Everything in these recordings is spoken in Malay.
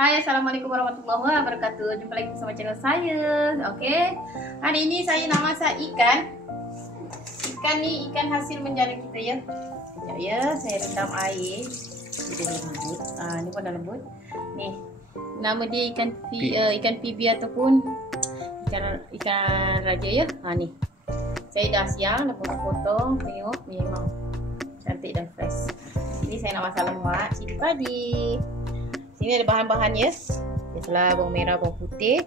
Hai, Assalamualaikum warahmatullahi wabarakatuh. Jumpa lagi bersama channel saya. Okey, hari ini saya nak masak ikan. Ikan ni ikan hasil menjara kita ya. Sekejap ya, saya rendam air. Dia dah lembut. Ni pun dah lembut. Ni, nama dia ikan pibi ataupun ikan raja ya. Ni. Saya dah siang, dah potong-potong. Tengok, memang cantik dan fresh. Ini saya nak masak lemak cili padi. Sini ada bahan-bahan ya. Biasalah bawang merah, bawang putih,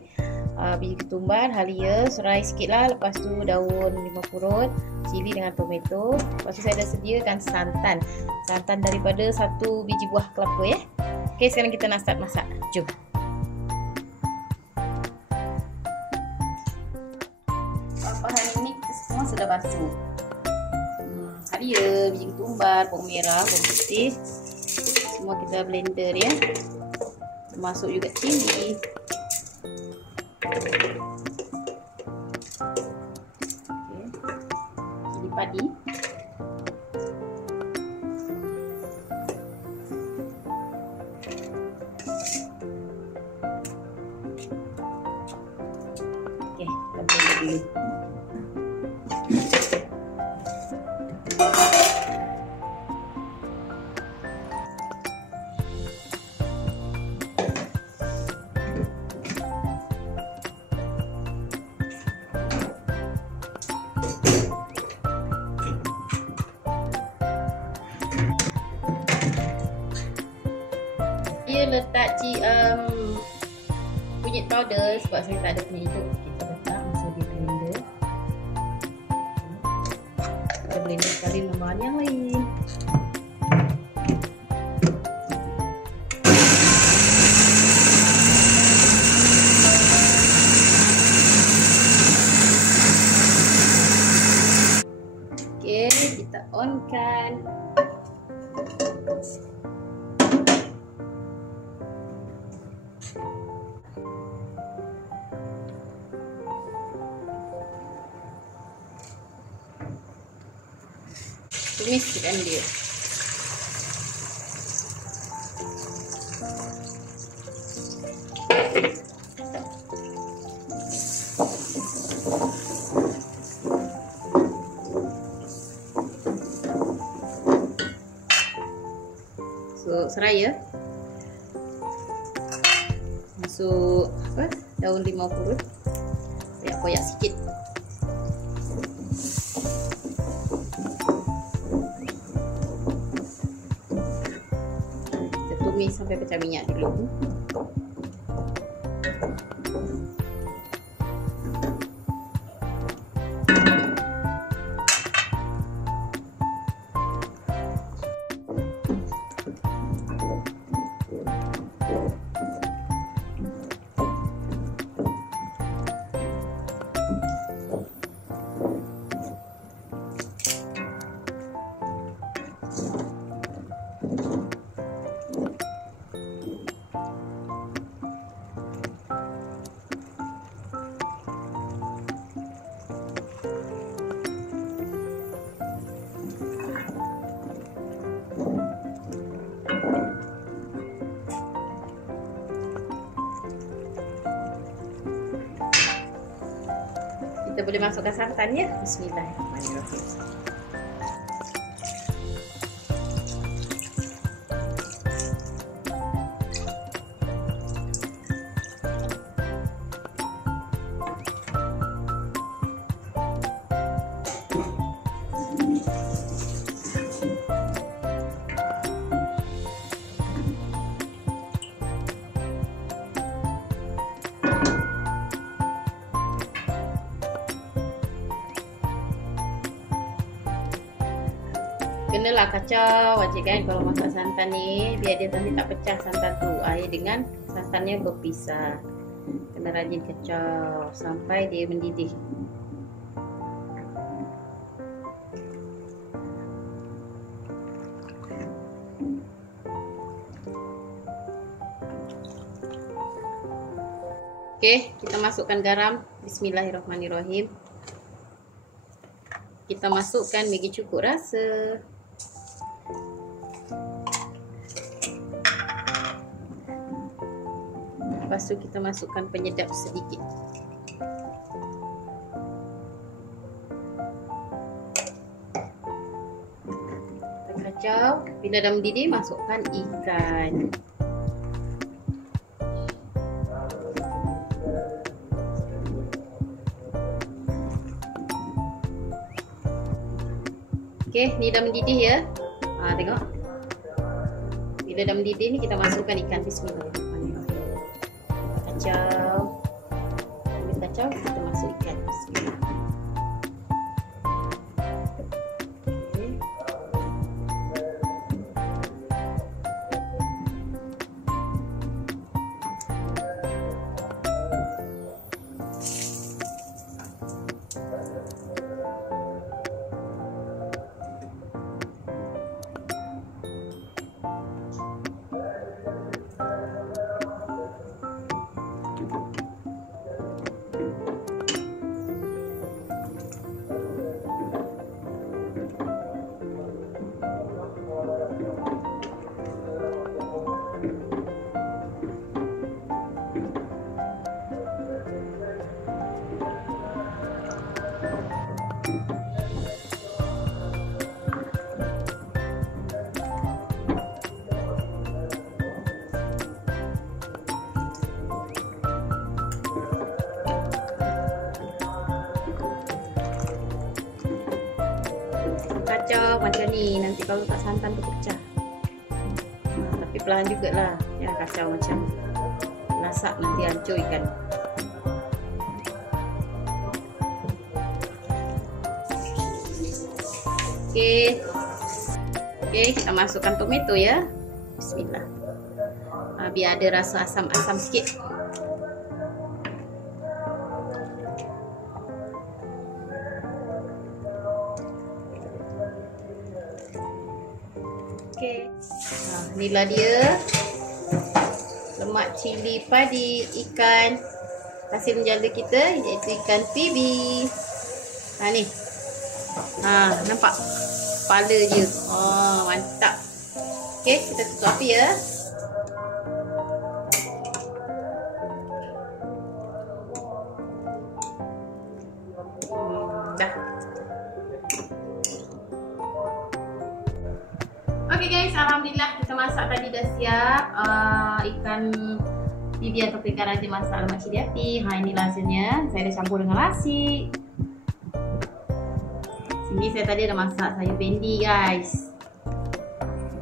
biji ketumbar, halia, serai sikit lah. Lepas tu daun limau purut, cili dengan tomato. Lepas tu saya dah sediakan santan. Santan daripada satu biji buah kelapa ya. Okey, sekarang kita nak start masak. Jom. Bahan ini kita semua sudah basuh. Halia, biji ketumbar, bawang merah, bawang putih. Semua kita blender ya. Masuk juga cili. Okay. Cili padi. Okey, kita blender dulu. Dia letak kunyit powder sebab saya tak ada kunyit hidup. Kita letak masa dia blender. Kita blender sekali dengan bahan yang lain. Okey, kita onkan. Tumiskan dia. So, serai ya. Masuk daun limau purut. Koyak-koyak sikit. Tumis sampai pecah minyak dulu. Kita boleh masukkan santan ya. Bismillahirrahmanirrahim. Kenalah kacau wajib kan kalau masak santan ni, biar dia nanti tak pecah santan tu. Air dengan santannya berpisah. Kena rajin kacau sampai dia mendidih. Okey, kita masukkan garam. Bismillahirrahmanirrahim. Kita masukkan Maggi cukup rasa. Lepas tu kita masukkan penyedap sedikit. Kita kacau. Bila dah mendidih, masukkan ikan. Okey, ni dah mendidih ya. Tengok. Bila dah mendidih ni kita masukkan ikan. Bismillah. Kacau. Habis kacau, kita masuk ikan. Bismillah. Okay. Kacau macam ni, nanti kalau tak santan tu pecah. Tapi perlahan juga lah. Jangan kacau macam masak nanti hancur ikan. Okey, kita masukkan tomato ya. Bismillah. Biar ada rasa asam-asam sikit. Okey. Inilah dia lemak cili padi ikan hasil menjala kita, iaitu ikan PB. Ni. Nampak? Kepala je. Mantap. Okey, kita tutup api ya. Dah. Okey guys, alhamdulillah kita masak tadi dah siap. Ikan PB atau ikan raja masak lemak cili api. Inilah hasilnya. Saya dah campur dengan nasi. Sini saya tadi dah masak sayur bendi guys.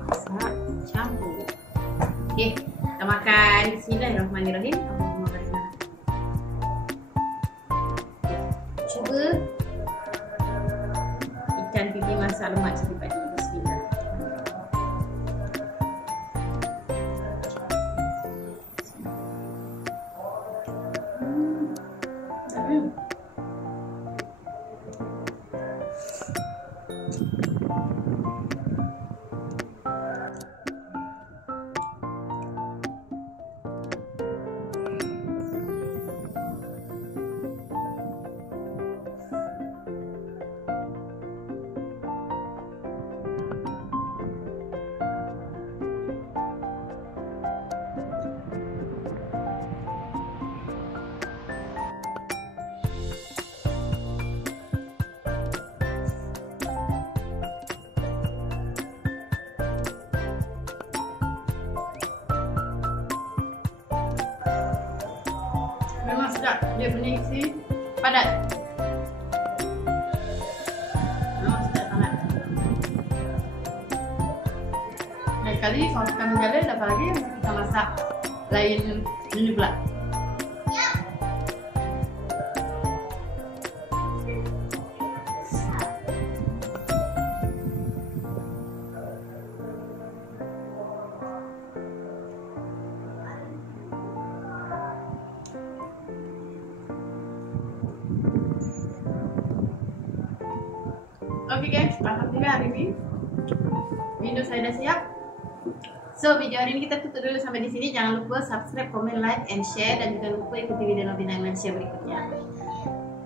Masak campur. Okey, kita makan. Bismillahirrahmanirrahim. Cuba ikan PB masak lemak cili padi. Bismillah. Memang sedap, dia punya isi padat. Memang sedap sangat. Lain kali kalau kita menjala, dapat lagi kita masak lain ini pula. Oke guys, alhamdulillah hari ini video saya dah siap. So video hari ini kita tutup dulu sampai di sini. Jangan lupa subscribe, comment, like, and share, dan jangan lupa ikuti video Novin Malaysia berikutnya.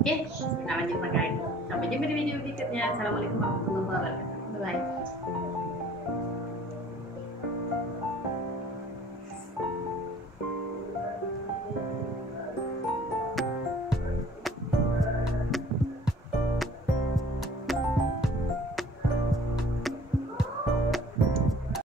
Oke, sampai jumpa guys. Sampai jumpa di video berikutnya. Assalamualaikum warahmatullahi wabarakatuh. Bye bye.